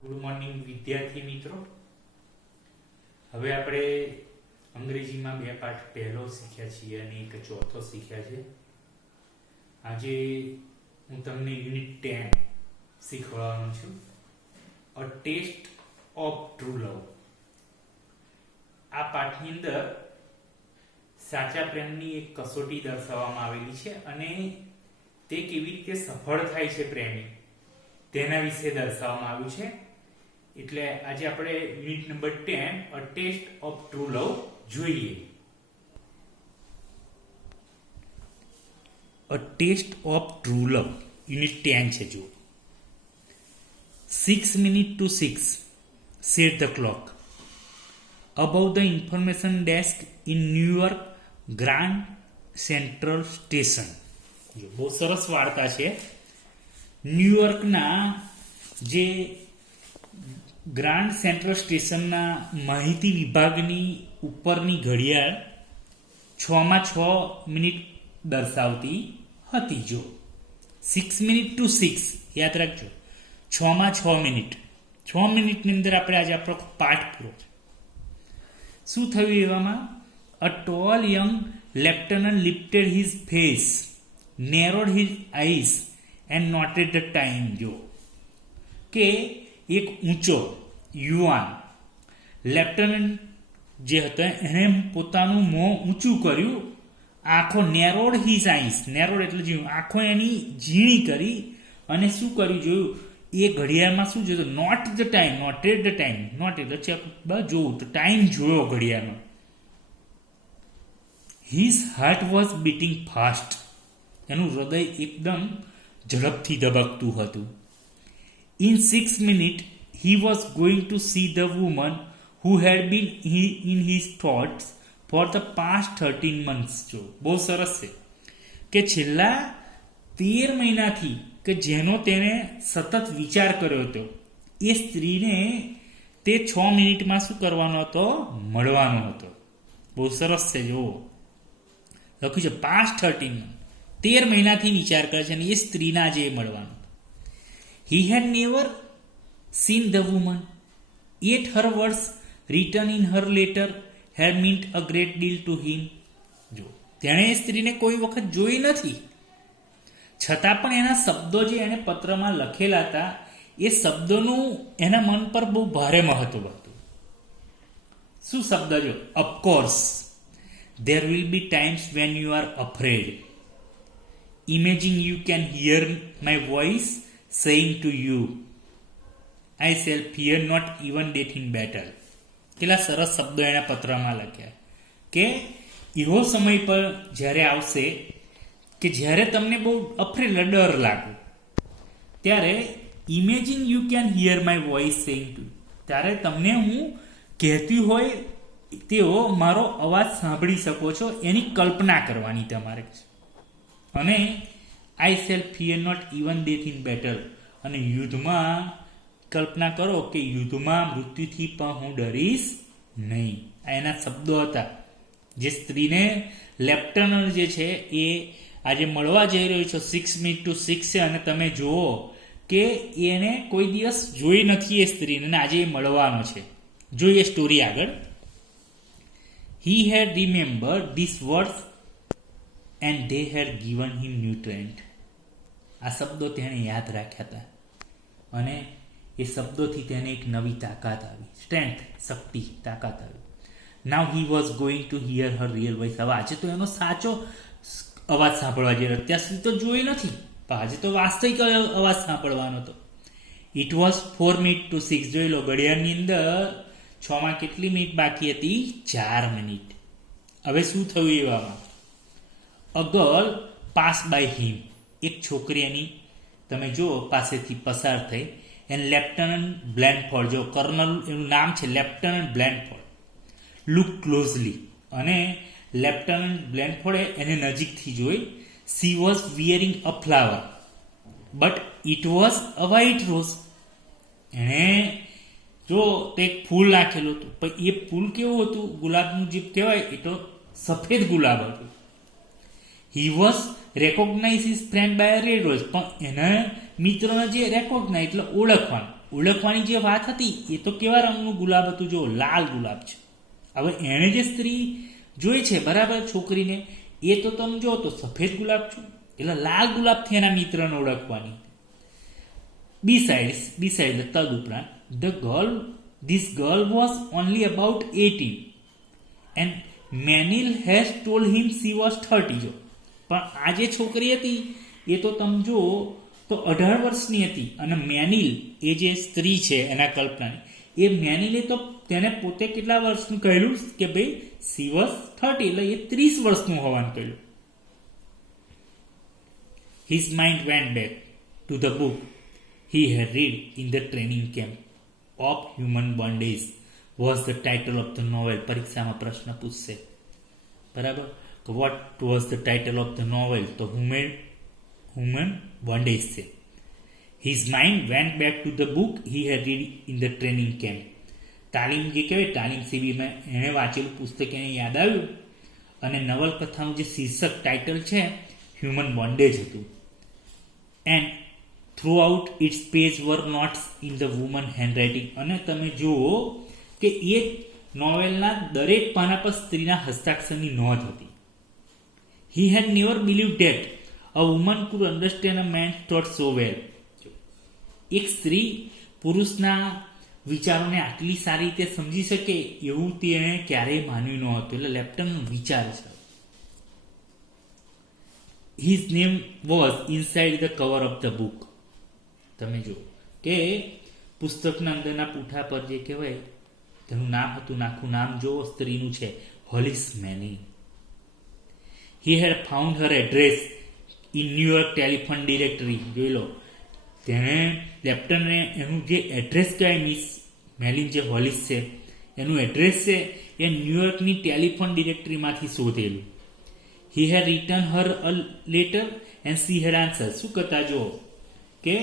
Good morning વિદ્યાર્થી મિત્રો. હવે આપણે અંગ્રેજીમાં બે પાઠ પહેલો શીખ્યા છીએ અને એક ચોથો શીખ્યા છે. આજે હું તમને યુનિટ 10 શીખવાડવાનો છું. અ ટેસ્ટ ઓફ ટ્રુ લવ. આ પાઠની અંદર સાચા પ્રેમની એક કસોટી દર્શાવવામાં આવેલી છે અને તે કેવી રીતે સફળ થાય છે પ્રેમી તેના વિશે દર્શાવવામાં આવ્યું છે. એટલે આજે આપણે unit number 10 a test of true love જોઈએ. A test of true love unit 10 છે. જો 6 minutes to 6 said the clock above the information desk in New York Grand Central Station. જો બહુ સરસ વાર્તા છે. ન્યુયોર્કના જે ગ્રાન્ડ સેન્ટ્રલ સ્ટેશનના માહિતી વિભાગની ઉપરની ઘડિયાળ 6:06 દર્શાવતી હતી. જો 6 minutes to 6 યાદ રાખજો. 6:06 6 મિનિટની અંદર આપણે આજે આપણો પાઠ પૂરો. શું થયું એવામાં? A tall young lieutenant lifted his face, narrowed his eyes and noted the time. જો કે એક ઊંચો યુવાન લેફ્ટનન્ટ જે હતો એણે પોતાનું મોં ઊંચું કર્યું, આંખો નેરોડ હિઝ આઈસ, નેરોડ એટલે જોયું, આંખો એની ઝીણી કરી અને શું કર્યું જોયું એ ઘડિયાળમાં શું જોયું? Note the time, noted the time, note એટલે જોવું તો ટાઈમ જોયો ઘડિયાળમાં. His heart was beating fast, એનું હૃદય એકદમ ઝડપથી ધબકતું હતું. In 6 minutes, he was going to see the woman who had been in his thoughts for the past 13 months. જો બહુ સરસ છે કે છેલ્લા 13 મહિનાથી કે જેનો તેને સતત વિચાર કર્યો હતો એ સ્ત્રીને તે 6 મિનિટમાં શું કરવાનો હતો? મળવાનો હતો. બહુ સરસ છે. જો લખ્યું છે past 13 months, 13 મહિનાથી વિચાર કરે છે અને એ સ્ત્રીના આજે મળવાનું. He had never seen the woman, yet her words written in her letter had meant a great deal to him. જો તેણે એ સ્ત્રીને કોઈ વખત જોઈ નથી, છતાં પણ એના શબ્દો જે એણે પત્રમાં લખેલા હતા એ શબ્દોનું એના મન પર બહુ ભારે મહત્વ હતું. શું શબ્દ? જો of course, there will be times when you are afraid. Imagine you can hear my voice saying to you, I shall fear not even death in battle. કેટલા સરસ શબ્દો એના પત્રમાં લખ્યા કે એવો સમય પર જ્યારે આવશે કે જ્યારે તમને બહુ અફરેડ, ડર લાગે, ત્યારે imagine you can hear my voice saying to, ત્યારે તમને હું કહેતી હોય તેવો મારો અવાજ સાંભળી શકો છો એની કલ્પના કરવાની તમારે. અને I shall fear not even death in battle, અને યુદ્ધમાં કલ્પના કરો કે યુદ્ધમાં મૃત્યુથી પણ હું ડરીશ નહીં. આ એના શબ્દો હતા જે સ્ત્રીને લેફ્ટનન્ટ જે છે એ આજે મળવા જઈ રહ્યો છે. 6 minutes to 6 છે અને તમે જુઓ કે એને કોઈ દિવસ જોઈ નથી એ સ્ત્રીને અને આજે એ મળવાનો છે. જોઈએ સ્ટોરી આગળ. He had remembered these words and they had given him new strength. આ શબ્દો તેણે યાદ રાખ્યા હતા અને એ શબ્દોથી તેને એક નવી તાકાત આવી. સ્ટ્રેન્થ, શક્તિ, તાકાત આવી. Now he was going to hear her real voice. હવે આજે તો એનો સાચો અવાજ સાંભળવા જઈ રહ્યો. અત્યાર સુધી તો જોઈ નથી, પણ આજે તો વાસ્તવિક અવાજ સાંભળવાનો હતો. It was 4 minutes to 6. જોઈ લો ઘડિયાળની અંદર 6 માં કેટલી મિનિટ બાકી હતી? 4 મિનિટ. હવે શું થયું એવામાં? A girl passed by him. એક છોકરી એની તમે જો પાસેથી પસાર થઈ. એન્ડ લેફ્ટનન્ટ બ્લેનફોર્ડ, જો કર્નલ એનું નામ છે લેફ્ટનન્ટ બ્લેનફોર્ડ, લુક ક્લોઝલી, અને લેફ્ટનન્ટ બ્લેનફોર્ડે એને નજીકથી જોઈ. She was wearing a flower but it was a white rose. એણે જો તે એક ફૂલ નાખેલું હતું, પણ એ ફૂલ કેવું હતું? ગુલાબનું જે કહેવાય એ તો સફેદ ગુલાબ હતું. He was recognise his friend by a red rose, પણ એના મિત્રોને જે રેકોગ્નાઇઝ એટલે ઓળખવાનું ઓળખવાની જે વાત હતી એ તો કેવા રંગનું ગુલાબ હતું, જો લાલ ગુલાબ છે. હવે એણે જે સ્ત્રી જોઈ છે બરાબર છોકરીને, એ તો તમે જો તો સફેદ ગુલાબ છે, એટલે લાલ ગુલાબથી એના મિત્રને ઓળખવાની. besides તદ ઉપરાંત this girl was only about 18 and Manil has told him she was 30. જો પણ આ જે છોકરી હતી એ તો તમે જો તો 18 વર્ષની હતી, અને મેનિલ એ જે સ્ત્રી છે એના કલ્પનાની, એ મેનિલે તો તેને પોતે કેટલા વર્ષનું કહેલું કે ભાઈ સી વોઝ 30, એટલે એ 30 વર્ષનું હોવાનું કહેલું. His mind went back to the book he had read in the training camp. Of Human Bondage was the title of the novel. પરીક્ષામાં પ્રશ્ન પૂછશે બરાબર. તો what was the title of the novel? તો human bondage છે. His mind went back to the book he had read in the training camp. તાલીમ જે કહેવાય તાલીમ શિબિરમાં એણે વાંચેલું પુસ્તક એને યાદ આવ્યું, અને નવલકથાનું જે શીર્ષક ટાઇટલ છે હ્યુમન બોન્ડેજ હતું. And throughout its page were notes in the woman handwriting. અને તમે જુઓ કે એ નોવેલના દરેક પાના પર સ્ત્રીના હસ્તાક્ષરની નોંધ હતી. He had never believe that a woman could understand a man's thought so well. એક સ્ત્રી પુરુષના વિચારોને આટલી સારી રીતે સમજી શકે એવું તેણે ક્યારેય માન્યું ન હતું. એટલે લેપ્ટનનો વિચાર છે. His name was inside the cover of the book. તમે જુઓ કે પુસ્તકના અંદરના પૂઠા પર જે કહેવાય તેનું નામ હતું, આખું નામ જો સ્ત્રીનું છે, Hollis Manny. He had found her address in New York telephone directory. જોઈ લો, તેણે લેપ્ટને એનું જે એડ્રેસ કહેવાય મિસ મેલિન જે હોલિસ છે એનું એડ્રેસ છે એ ન્યુયોર્કની ટેલિફોન ડિરેક્ટરીમાંથી શોધેલું. He had return her a letter and she had answer. શું કરતા જો કે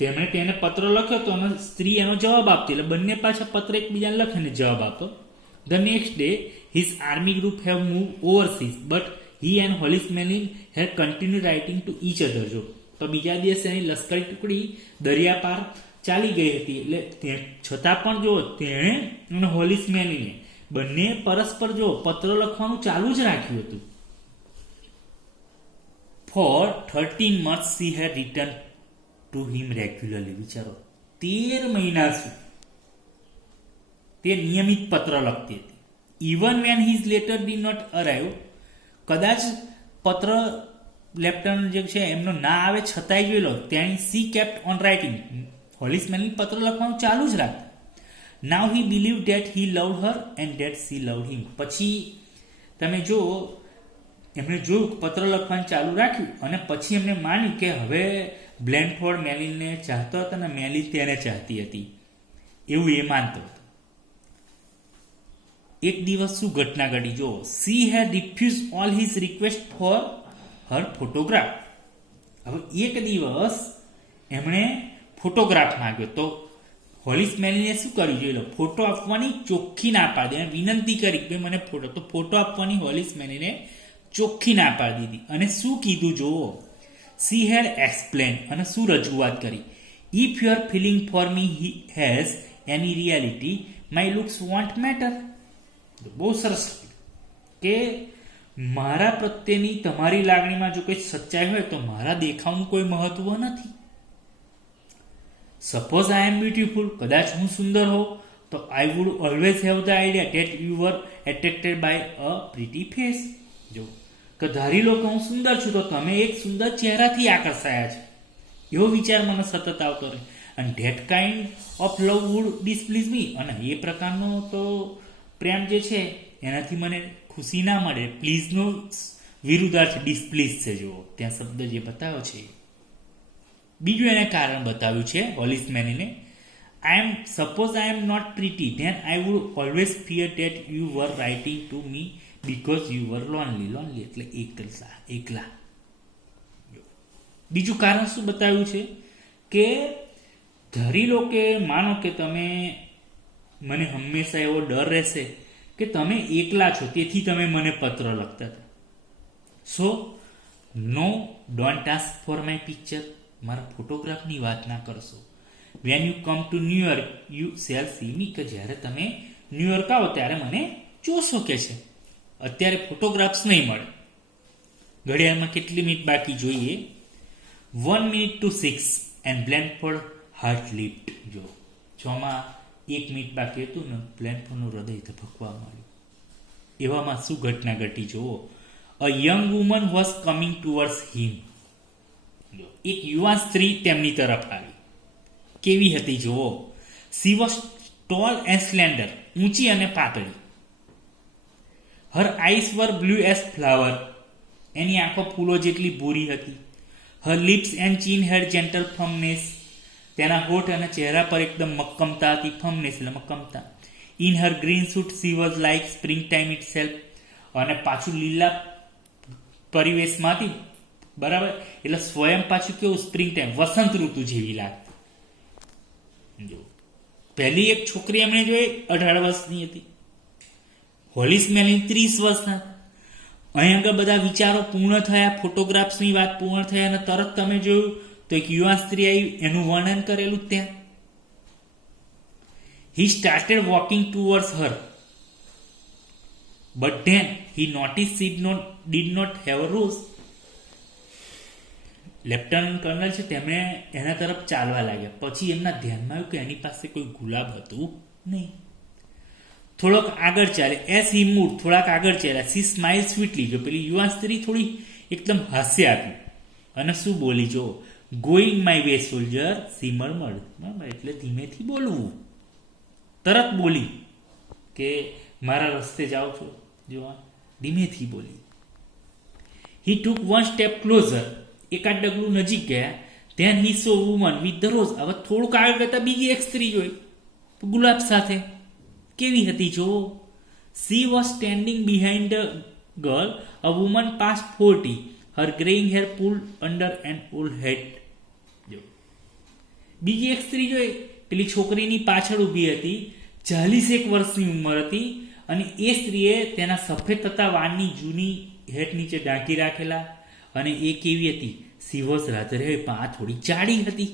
તેમણે તેને પત્ર લખ્યો હતો અને સ્ત્રી એનો જવાબ આપતી, એટલે બંને પાછા પત્ર એકબીજાને લખીને જવાબ આપતો. The next day his army group have move overseas but he and Hollis Meynell had continue writing to each other. જો તો બીજા દિવસે એની લશ્કરી ટુકડી દરિયા પાર ચાલી ગઈ હતી, એટલે છતાં પણ જો તેણે અને હોલિસ મેલિને બંને પરસ્પર જો પત્ર લખવાનું ચાલુ જ રાખ્યું હતું. For 13 months she had written to him regularly. વિચારો 13 મહિના સુધી તે નિયમિત પત્ર લખતી હતી. Even when his letter did not arrive. કદાચ પત્ર લેફ્ટનન્ટ જે છે એમનો ના આવે છતાંય જોઈ લો તેની she kept on writing. Hollis Meynell પત્ર લખવાનું ચાલુ જ રાખતા. Now he believe that he loved her and that she loved him. પછી તમે જો એમણે જોયું પત્ર લખવાનું ચાલુ રાખ્યું અને પછી એમને માન્યું કે હવે બ્લેનફોર્ડ મેલિનને ચાહતો હતો અને મેલિન તેને ચાહતી હતી, એવું એ માનતો હતો. એક દિવસ શું ઘટના ઘટી જો. She had refuse all his request for her photograph. હવે એક દિવસ એમણે ફોટોગ્રાફ માંગ્યો તો હોલિસ મેલિને શું કર્યું જોઈ લો, ફોટો આપવાની ચોખ્ખી ના પાડી. એને વિનંતી કરી કે મને ફોટો આપવાની હોલિસ મેલિને ચોખ્ખી ના પાડી દીધી. અને શું કીધું જુઓ, સી હેડ એક્સપ્લેન, અને શું રજૂઆત કરી. If you are feeling for me has any reality my looks won't matter. બહુ સરસ કે મારા પ્રત્યેની તમારી લાગણીમાં જો કોઈ સચ્ચાઈ હોય તો મારા દેખાવનું કોઈ મહત્વ નથી. Suppose I am beautiful. કદાચ હું સુંદર હોઉં તો I would always have the idea that you were attracted by a pretty face. જો કે ધારી લો કે હું સુંદર છું તો તમે એક સુંદર ચહેરાથી આકર્ષાયા છે, એવો વિચાર મને સતત આવતો રહે. અને that kind of love would displease me. અને એ પ્રકારનો તો પ્રેમ જે છે એનાથી મને ખુશી ના મળે. પ્લીઝનો વિરુદ્ધાર્થ ડિસપ્લીઝ છે. જુઓ ત્યાં શબ્દ જે બતાવ્યો છે. બીજું એને કારણ બતાવ્યું છે હોલિસ મેલિને. Suppose I am not pretty then I would always fear that you were writing to me because you were lonely. એટલે એકલા. બીજું કારણ શું બતાવ્યું છે કે ધરી લો કે માનો કે તમે મને હંમેશા એવો ડર રહેશે કે તમે એકલા છો, તેથી તમે મને પત્ર લખતા હતા. So no, don't ask for my picture. મારા ફોટોગ્રાફની વાત ના કરશો. When you come to New York you shall see me, કે જ્યારે તમે ન્યુયોર્ક આવો ત્યારે મને જોશો કે છે. અત્યારે ફોટોગ્રાફ્સ નહીં મળે. ઘડિયાળમાં કેટલી મિનિટ બાકી જોઈએ? 1 minute to 6 and Blanford heart lift. જો 6માં 1 મિનિટ બાકી હતું ને બ્લેનફોર્ડનું હૃદય ધબકવા માંડ્યું. એવામાં શું ઘટના ઘટી જુઓ. A young woman was coming towards him. એક યુવાન સ્ત્રી તેમની તરફ આવી. કેવી હતી જુઓ. She was tall and slender, ઊંચી અને પાતળી. Her eyes were blue as flower, એની આંખો ફૂલો જેટલી ભૂરી હતી. હર લિપ્સ એન્ડ ચીન હેડ જેન્ટલ ફર્મનેસ, તેના હોઠ અને ચહેરા પર એકદમ મક્કમતા હતી. ફર્મનેસ એટલે મક્કમતા. In her green suit she was like spring time itself, અને પાછું લીલા પરિવેશમાંથી, બરાબર, એટલે સ્વયં પાછું કેવું સ્પ્રિંગ ટાઈમ, વસંત ઋતુ જેવી લાગતી. જો પહેલી એક છોકરી એમણે જોઈ 18 વર્ષની હતી. હોલિસ મેલિન 30 વર્ષના. અહીં આગળ બધા વિચારો પૂર્ણ થયા, ફોટોગ્રાફ્સની વાત પૂર્ણ થઈ, અને તરત તમે જોયું તો એક યુવાન સ્ત્રી આવી, એનું વર્ણન કરેલું ત્યાં. He started walking towards her, but then he notice did not have a rose. Lieutenant colonel છે તેમણે એના તરફ ચાલવા લાગ્યા. પછી એમના ધ્યાનમાં આવ્યું કે એની પાસે કોઈ ગુલાબ હતું નહીં. થોડોક આગળ ચાલે, એસ હી મૂવ, થોડાક આગળ ચાલ્યા. સી સ્માઇલ સ્વીટલી, જો પેલી યુવાન સ્ત્રી થોડી એકદમ હાસ્ય આપ્યું અને શું બોલી જો, going my way soldier, she murmured. બરાબર, એટલે ધીમેથી બોલવું. તરત બોલી કે મારા રસ્તે જાઓ છો, જો ધીમેથી બોલી. હી ટુક વન સ્ટેપ ક્લોઝર, એકાદ ડગલું નજીક ગયા. Then he so woman with the rose. હવે થોડુંક આગળ કરતા બીજી એક સ્ત્રી જોઈ ગુલાબ સાથે. કેવી હતી જો. She was standing behind the girl, a woman past 40, her greying hair pulled under an old hat. જો બીજી એક સ્ત્રી જોઈ, પેલી છોકરીની પાછળ ઊભી હતી. 41 વર્ષની ઉંમર હતી, અને એ સ્ત્રીએ તેના સફેદ થતા વાળની જૂની હેટ નીચે ઢાંકી રાખેલા. અને એ કેવી હતી? સી વોઝ રાધર હેવી, પણ આ થોડી જાડી હતી.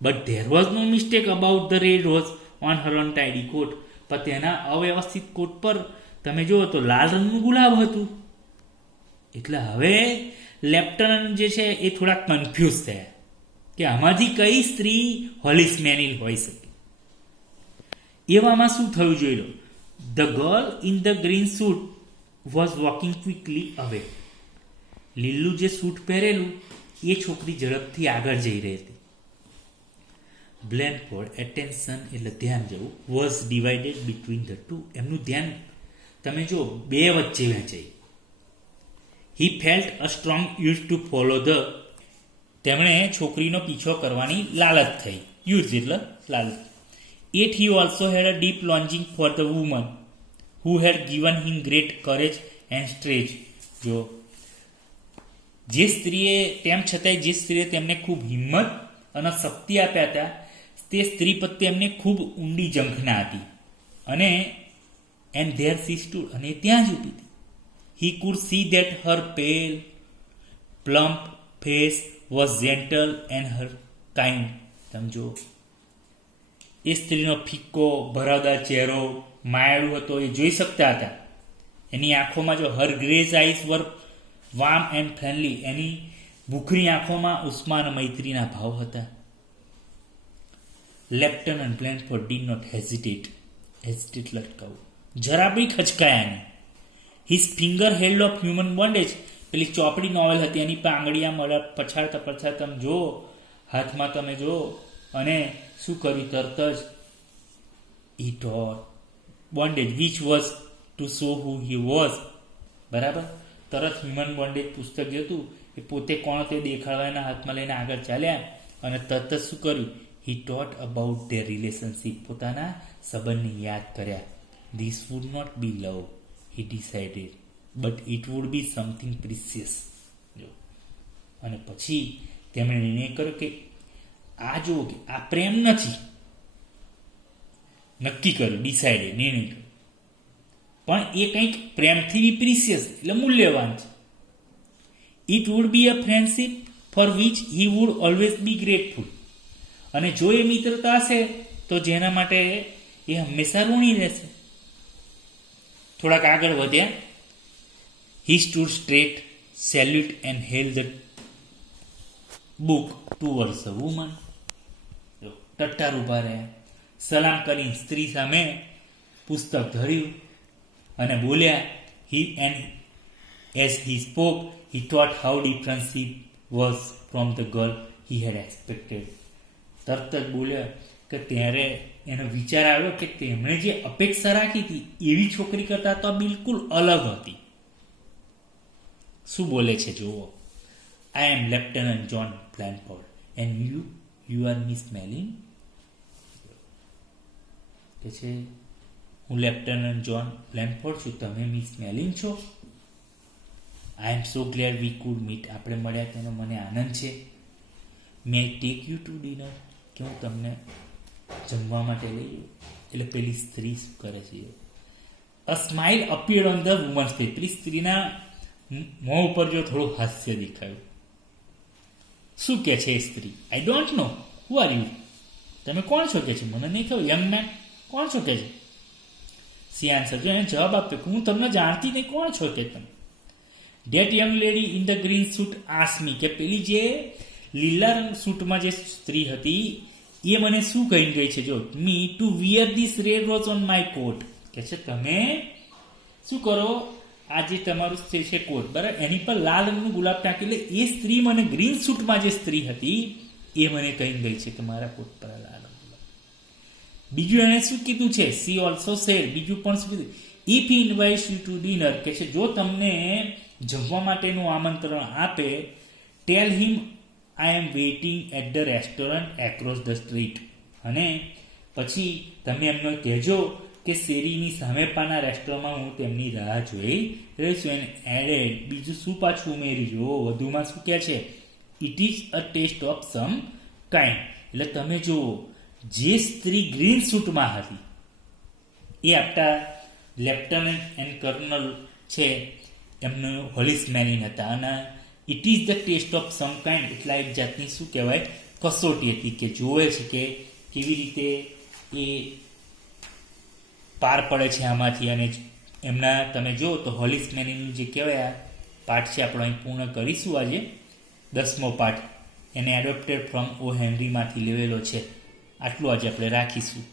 But there was no mistake about the red rose on her untidy coat. પણ તેના અવ્યવસ્થિત કોટ પર તમે જુઓ તો લાલ રંગનું ગુલાબ હતું. એટલે હવે લેફ્ટનન્ટ જે છે એ થોડા કન્ફ્યુઝ થયા કે આમાંથી કઈ સ્ત્રી હોલિસ મેનિલ હોઈ શકે. એવામાં શું થયું જોઈ લો. The girl in the green suit was walking quickly away. લીલું જે સૂટ પહેરેલું એ છોકરી ઝડપથી આગળ જઈ રહી હતી. બ્લેનફોર્ડ એટેન્શન એટલે ધ્યાન જવું, was divided between the two. એમનું ધ્યાન તમે જો બે વચ્ચે વહેંચાઈ. He felt a strong urge to follow the. તેમણે છોકરીનો પીછો કરવાની લાલચ થઈ. યુઝ એટલે લાલચ. Yet he also had a deep longing for the woman who had given him great courage and strength. જો જે સ્ત્રીએ તેમ છતાંય જે સ્ત્રીએ તેમને ખૂબ હિંમત અને શક્તિ આપ્યા હતા, તે સ્ત્રી પ્રત્યે એમને ખૂબ ઊંડી ઝંખના હતી. અને એન્ડ ધેર સી સ્ટૂડ, અને ત્યાં જ ઊભી હતી. હી કુડ સી દેટ હર પેલ પ્લમ્પ face was gentle and her kind. સમજો એ સ્ત્રીનો ફિક્કો ભરાવદાર ચહેરો માયાળુ હતો, એ જોઈ શકતા હતા. એની આંખોમાં જો her grey eyes were warm and friendly, એની ભૂખરી આંખોમાં ઉષ્મા અને મૈત્રીના ભાવ હતા. Lieutenant Blanford did not hesitate લટકાવું, જરા બી ખચકાયા નહીં. His finger held of human bondage, પેલી ચોપડી નોવેલ હતી એની પર આંગળીયા મળે પછાડતા તમે જો, હાથમાં તમે જો, અને શું કર્યું તરત જ he thought bondage which was to show who he was. બરાબર, તરત હ્યુમન બોન્ડેજ પુસ્તક જે હતું એ પોતે કોણ તે દેખાડવાના હાથમાં લઈને આગળ ચાલ્યા, અને તરત જ શું કર્યું? He thought about their relationship, પોતાના સંબંધને યાદ કર્યા. This would not be love, he decided, but it would be something precious. જો અને પછી તેમણે નિર્ણય કર્યો કે આ જુઓ કે આ પ્રેમ નથી. નક્કી કર્યું, ડિસાઇડેડ, નિર્ણય કર્યો, પણ એ કંઈક પ્રેમથી બી પ્રિસિયસ એટલે મૂલ્યવાન છે. It would be a friendship for which he would always be grateful, અને જો એ મિત્રતા હશે તો જેના માટે એ હંમેશા ઋણી રહેશે. થોડાક આગળ વધ્યા. He stood straight, salute and held the book towards the woman. ટટ્ટાર ઊભા રહ્યા, સલામ કરીને સ્ત્રી સામે પુસ્તક ધર્યું અને બોલ્યા. He and as he spoke he thought how different she was from the girl he had expected. તરત જ બોલ્યા કે ત્યારે એનો વિચાર આવ્યો કે તેમણે જે અપેક્ષા રાખી હતી એવી છોકરી કરતાં તો બિલકુલ અલગ હતી. શું બોલે છે જુઓ. I am lieutenant John Blanford and you are miss Meynell. કે છે હું લેફ્ટનન્ટ જ્હોન બ્લેનફોર્ડ છું, તમે મિસ મેલિન છો. I am so glad we could meet. આપણે મળ્યા તેનો મને આનંદ છે. May take you to dinner. કે હું તમને જમવા માટે લઈ જાઉં. એટલે પેલી સ્ત્રી શું કરે છે, a smile appeared on the women's face. પેલી સ્ત્રીના મોં ઉપર જો થોડું હાસ્ય દેખાયું. શું કે છે એ સ્ત્રી? I don't know who are you. તમે કોણ છો કે છે? મને નહીં ખબર. યંગ મેન કોણ છો કે છે? C answer. જો એને જવાબ આપ્યો કે હું તમને જાણતી નહીં, કોણ છો કે તમે? That young lady in the green suit asked me. કે પેલી જે લીલા રંગ સૂટમાં જે સ્ત્રી હતી એ મને શું કહી ગઈ છે, જો me to wear this red rose on my coat. કે છે તમે શું કરો, આ જે તમારું છે કોટ, બરાબર, એની પર લાલ રંગનું ગુલાબ ટાંકી. એટલે એ સ્ત્રી મને ગ્રીન સૂટમાં જે સ્ત્રી હતી એ મને કહી ગઈ છે કે મારા કોટ પર લાલ ગુલાબ. બીજું એને શું કીધું છે? She also said. બીજું પણ શું કીધું? If he invites you to dinner. કે છે જો તમને જમવા માટેનું આમંત્રણ આપે, tell him I am waiting at the restaurant across the street. અને પછી તમે એમને કહેજો કે શેરીની સામે પાના રેસ્ટોરન્ટમાં હું તેમની રાહ જોઈ રહી છું. And added. બીજું શું પાછું ઉમેર્યું જો વધુમાં શું કહે છે? It is a test of some kind. એટલે તમે જુઓ, જે સ્ત્રી ગ્રીન સૂટમાં હતી એ આપણા લેફ્ટનન્ટ એન્ડ કર્નલ છે, એમનું હોલિસ મેલિન હતા. અને it is the test of some kind એટલા એક જાતની શું કહેવાય, કસોટી હતી કે જોવે છે કે કેવી રીતે એ પાર પડે છે આમાંથી. અને એમના તમે જુઓ તો હોલિસ મેલિનનું જે કહેવાય આ પાઠ છે આપણો અહીં પૂર્ણ કરીશું આજે. 10મો પાઠ એને એડોપ્ટેડ ફ્રોમ ઓ હેનરીમાંથી લેવેલો છે. આટલું આજે આપણે રાખીશું.